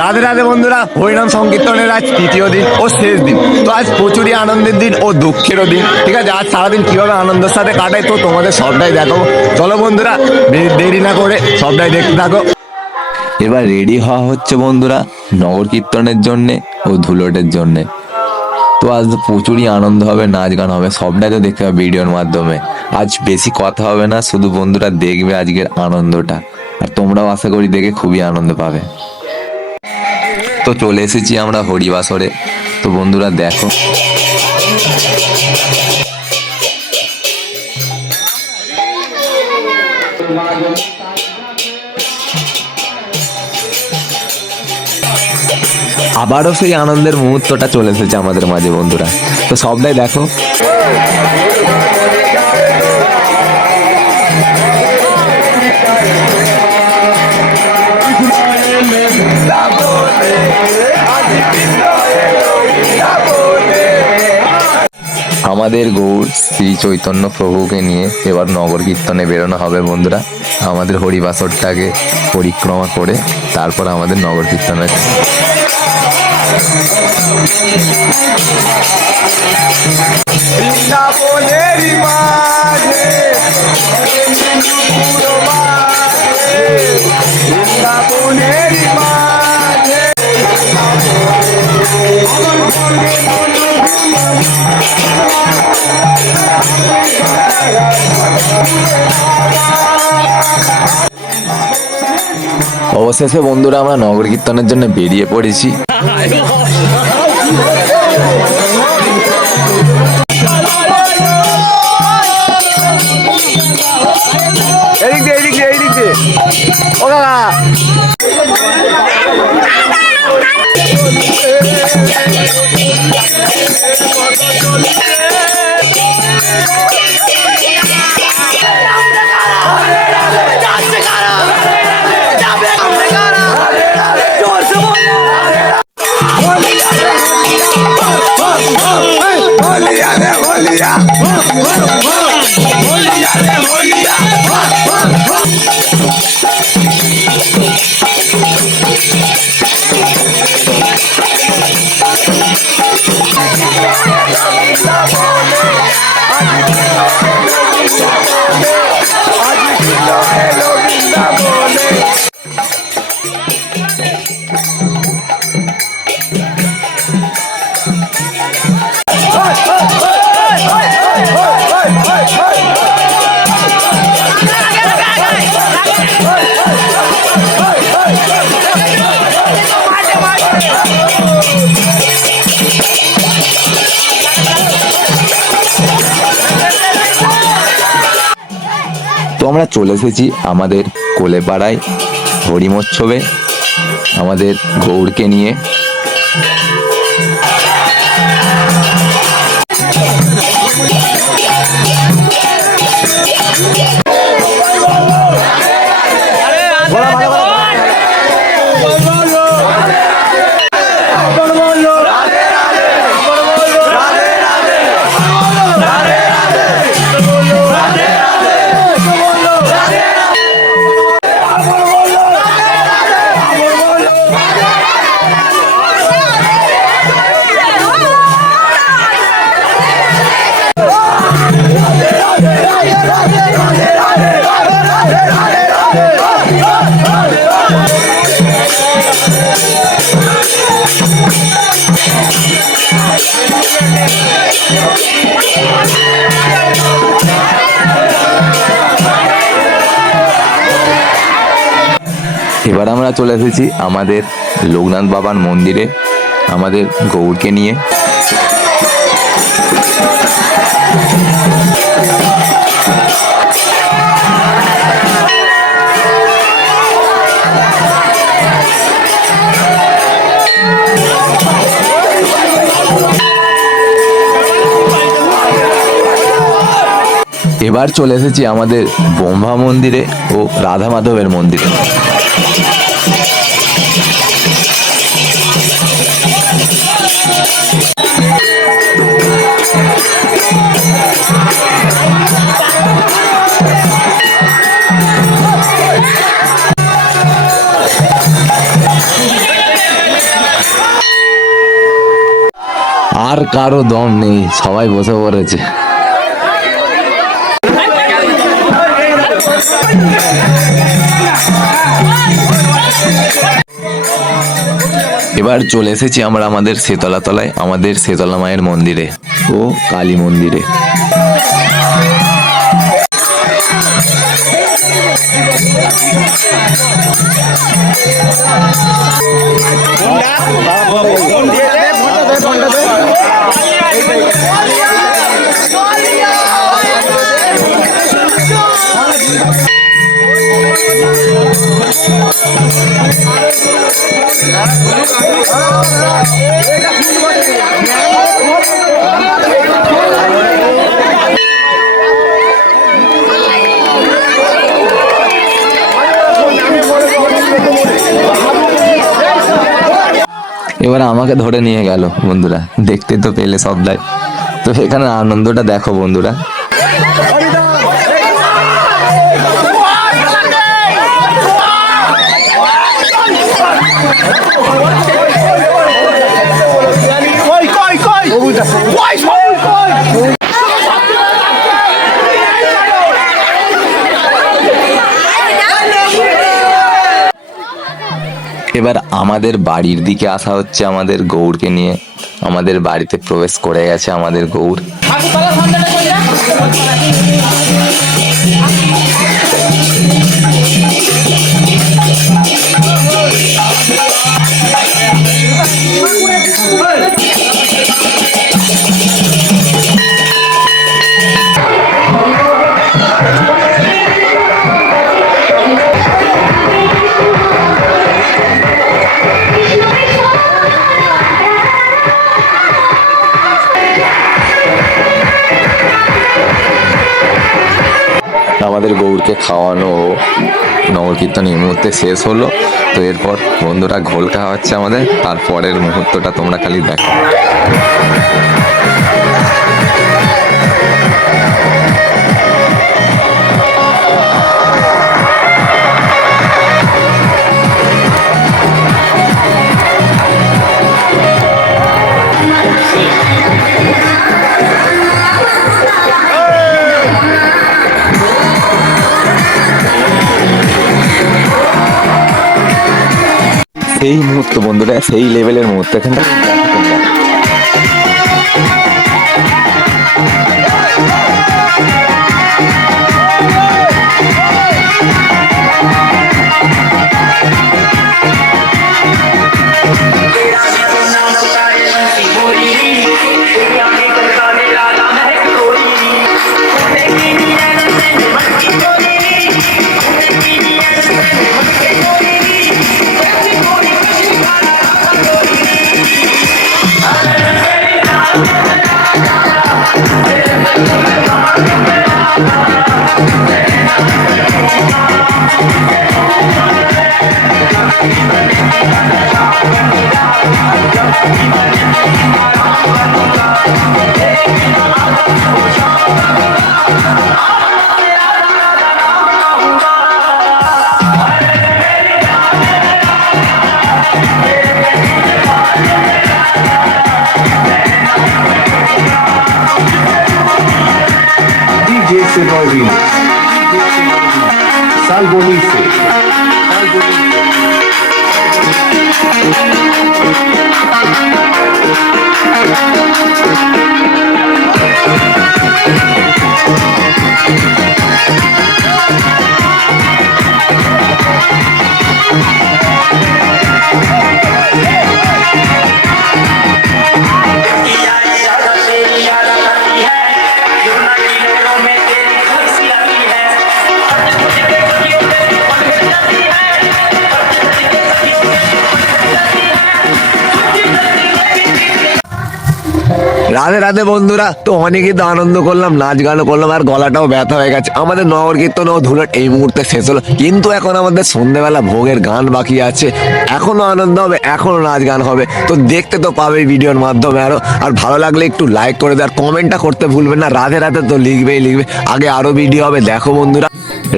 রাধে রাধে বন্ধুরা, হরিনাম সংকীর্তনের আজ তৃতীয় দিন ও শেষ দিন। তো আজ প্রচুরই আনন্দের দিন ও দুঃখেরও দিন। ঠিক আছে, আজ সারাদিন কিভাবে আনন্দের সাথে কাটাই তো তোমাদের সবটাই দেখাবো। চলো বন্ধুরা, দেরি না করে সবটাই দেখতে থাকো। এবার রেডি হওয়া হচ্ছে বন্ধুরা নগর কীর্তনের জন্যে ও ধুলোটের জন্যে। তো আজ প্রচুরই আনন্দ হবে, নাচ গান হবে, সবটাই তো দেখতে হবে ভিডিওর মাধ্যমে। আজ বেশি কথা হবে না, শুধু বন্ধুরা দেখবে আজকের আনন্দটা, আর তোমরাও আশা করি দেখে খুবই আনন্দ পাবে। তো চলে এসেছি আমরা হরিবাসরে। তো বন্ধুরা দেখো, আবারও সেই আনন্দের মুহূর্তটা চলে এসেছে আমাদের মাঝে বন্ধুরা। তো সবটাই দেখো। আমাদের গৌর শ্রী চৈতন্য প্রভুকে নিয়ে এবার নগর কীর্তনে বেরোনো হবে বন্ধুরা। আমাদের হরিবাসরটাকে পরিক্রমা করে তারপর আমাদের নগর কীর্তনে। অবশেষে বন্ধুরা আমরা নগর কীর্তনের জন্য বেরিয়ে পড়েছি। ও কাকা, তো আমরা চলে এসেছি আমাদের কোলেপাড়ায় হরিমোৎসবে আমাদের গৌরকে নিয়ে। এবার আমরা চলে এসেছি আমাদের লোকনাথ বাবার মন্দিরে আমাদের গৌরকে নিয়ে। এবার চলে এসেছি আমাদের ব্রহ্মা মন্দিরে ও রাধা মাধবের মন্দিরে। আর কারো দম নেই, সবাই বসে পড়েছে। এবার চলে এসেছি আমরা আমাদের শেতলা তলায়, আমাদের শেতলা মায়ের মন্দিরে ও কালী মন্দিরে। এবার আমাকে ধরে নিয়ে গেল বন্ধুরা, দেখতে তো পেলে সবটাই। তো এখানে আনন্দটা দেখো বন্ধুরা। এবার আমাদের বাড়ির দিকে আসা হচ্ছে আমাদের গৌরকে নিয়ে। আমাদের বাড়িতে প্রবেশ করে গেছে আমাদের গৌর। আমাদের গৌরকে খাওয়ানো নগর কীর্তন এই মুহূর্তে শেষ হলো। তো এরপর বন্ধুরা ঘোল খাওয়া হচ্ছে আমাদের, তারপরের মুহূর্তটা তোমরা খালি দেখো। সেই মুহূর্ত বন্ধুরা, সেই লেভেলের মুহূর্ত এখানটা। से नौवीं सालबोनी से রাধে রাধে বন্ধুরা, তো অনেকই তো আনন্দ করলাম, নাচ গানও করলাম, আর গলাটাও ব্যথা হয়ে গেছে। আমাদের নগর কীর্তন ও ধুলাট এই মুহূর্তে শেষ হলো, কিন্তু এখন আমাদের সন্ধ্যেবেলা ভোগের গান বাকি আছে। এখনো আনন্দ হবে, এখনো নাচ গান হবে, তো দেখতে তো পাবে ভিডিওর মাধ্যমে আরো। আর ভালো লাগলে একটু লাইক করে দেয়, আর কমেন্টটা করতে ভুলবেন না। রাধে রাধে তো লিখবেই লিখবে, আগে আরো ভিডিও হবে, দেখো বন্ধুরা।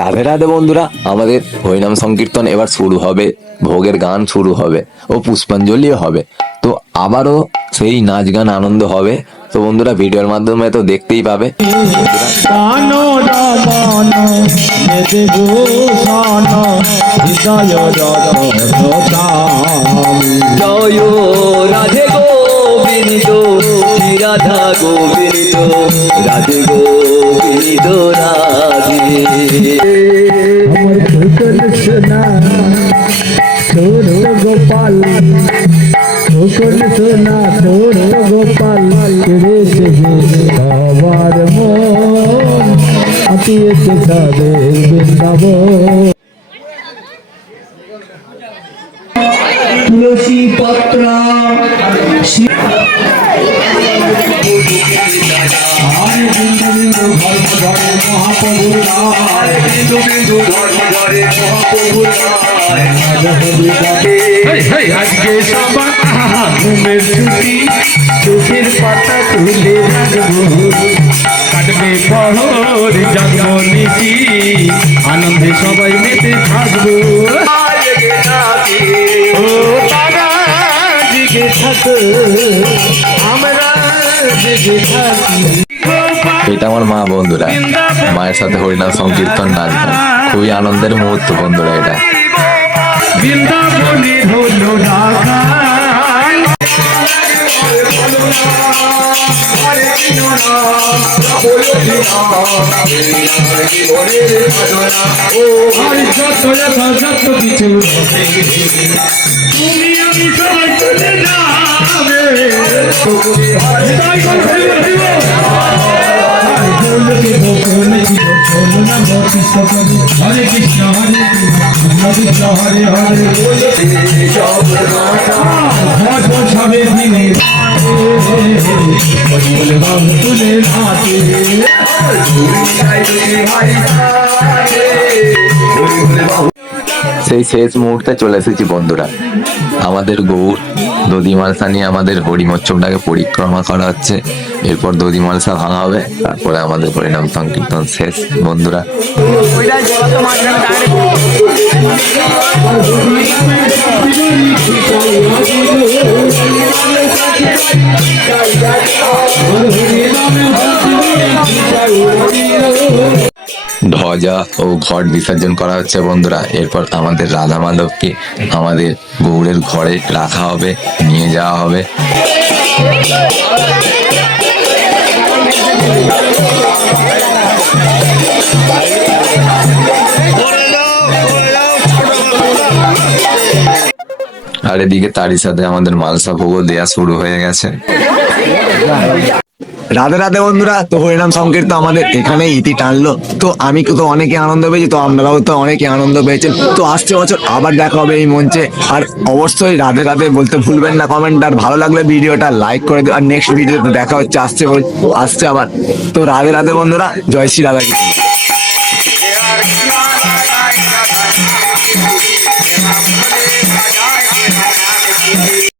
রাধে রাধে বন্ধুরা, আমাদের হরিনাম সংকীর্তন এবার শুরু হবে, ভোগের গান শুরু হবে ও পুষ্পাঞ্জলিও হবে। তো আবারও সেই নাচ গান আনন্দ হবে। তো বন্ধুরা ভিডিওর মাধ্যমে তো দেখতেই পাবে। কান রমন মেদে ভূষণ হৃদয় জয় রাধে গোবিন্দ শ্রী রাধা গোবিন্দ রাধে গোবিন্দ রাধে সোনা ছোট গোপাল সোনা ছোট গোপাল রে সবার মন আপিয়েছে তাদের বৃন্দাবন তুলসী পত্র আজকে সবার ঘুমের ছুটি চোখের পাতা তুলে রাখবো কাটবে পহর জন্ম নিশি আনন্দে সবাই মেতে থাকবো ও তারা জেগে থাকো আমরা জেগে থাকি এটা আমার মা বন্ধুরা, মায়ের সাথে হরিনাম সংকীর্তন নাচ গান, খুবই আনন্দের মুহূর্ত বন্ধুরা এটা। বৃন্দাবনে হলো ঢাকা যত কিছু তুমি আমি সবাই চলে যাবে হরে কৃষ্ণ হরে কৃষ্ণ হরে হরে সবে দিনে তুলে নাচে সেই শেষ মুহূর্তে চলে এসেছি বন্ধুরা। আমাদের গৌর দধি মালসা নিয়ে আমাদের হরিমোৎসবটাকে পরিক্রমা করা হচ্ছে। এরপর দধি মালসা ভাঙা হবে, তারপরে আমাদের হরিনাম সংকীর্তন শেষ বন্ধুরা। ধ্বজা ও ঘট বিসর্জন করা হচ্ছে বন্ধুরা। এরপর আমাদের রাধা মাধবকে আমাদের গৌড়ের ঘরে রাখা হবে, নিয়ে যাওয়া হবে। আর এদিকে তারই সাথে আমাদের মালসা ভোগও দেয়া শুরু হয়ে গেছে। রাধে রাধে বন্ধুরা, তো হরিনাম সংকীর্তন আমাদের এখানে ইতি টানলো। তো আমি তো অনেকে আনন্দ পেয়েছি, তো আপনারাও তো অনেকে আনন্দ পেয়েছেন। তো আসছে বছর আবার দেখা হবে এই মঞ্চে। আর অবশ্যই রাধে রাধে বলতে ভুলবেন না কমেন্ট। আর ভালো লাগলে ভিডিওটা লাইক করে দিও। আর নেক্সট ভিডিওতে দেখা হচ্ছে, আসছে আবার। তো রাধে রাধে বন্ধুরা, জয় শ্রী রাধা কৃষ্ণ।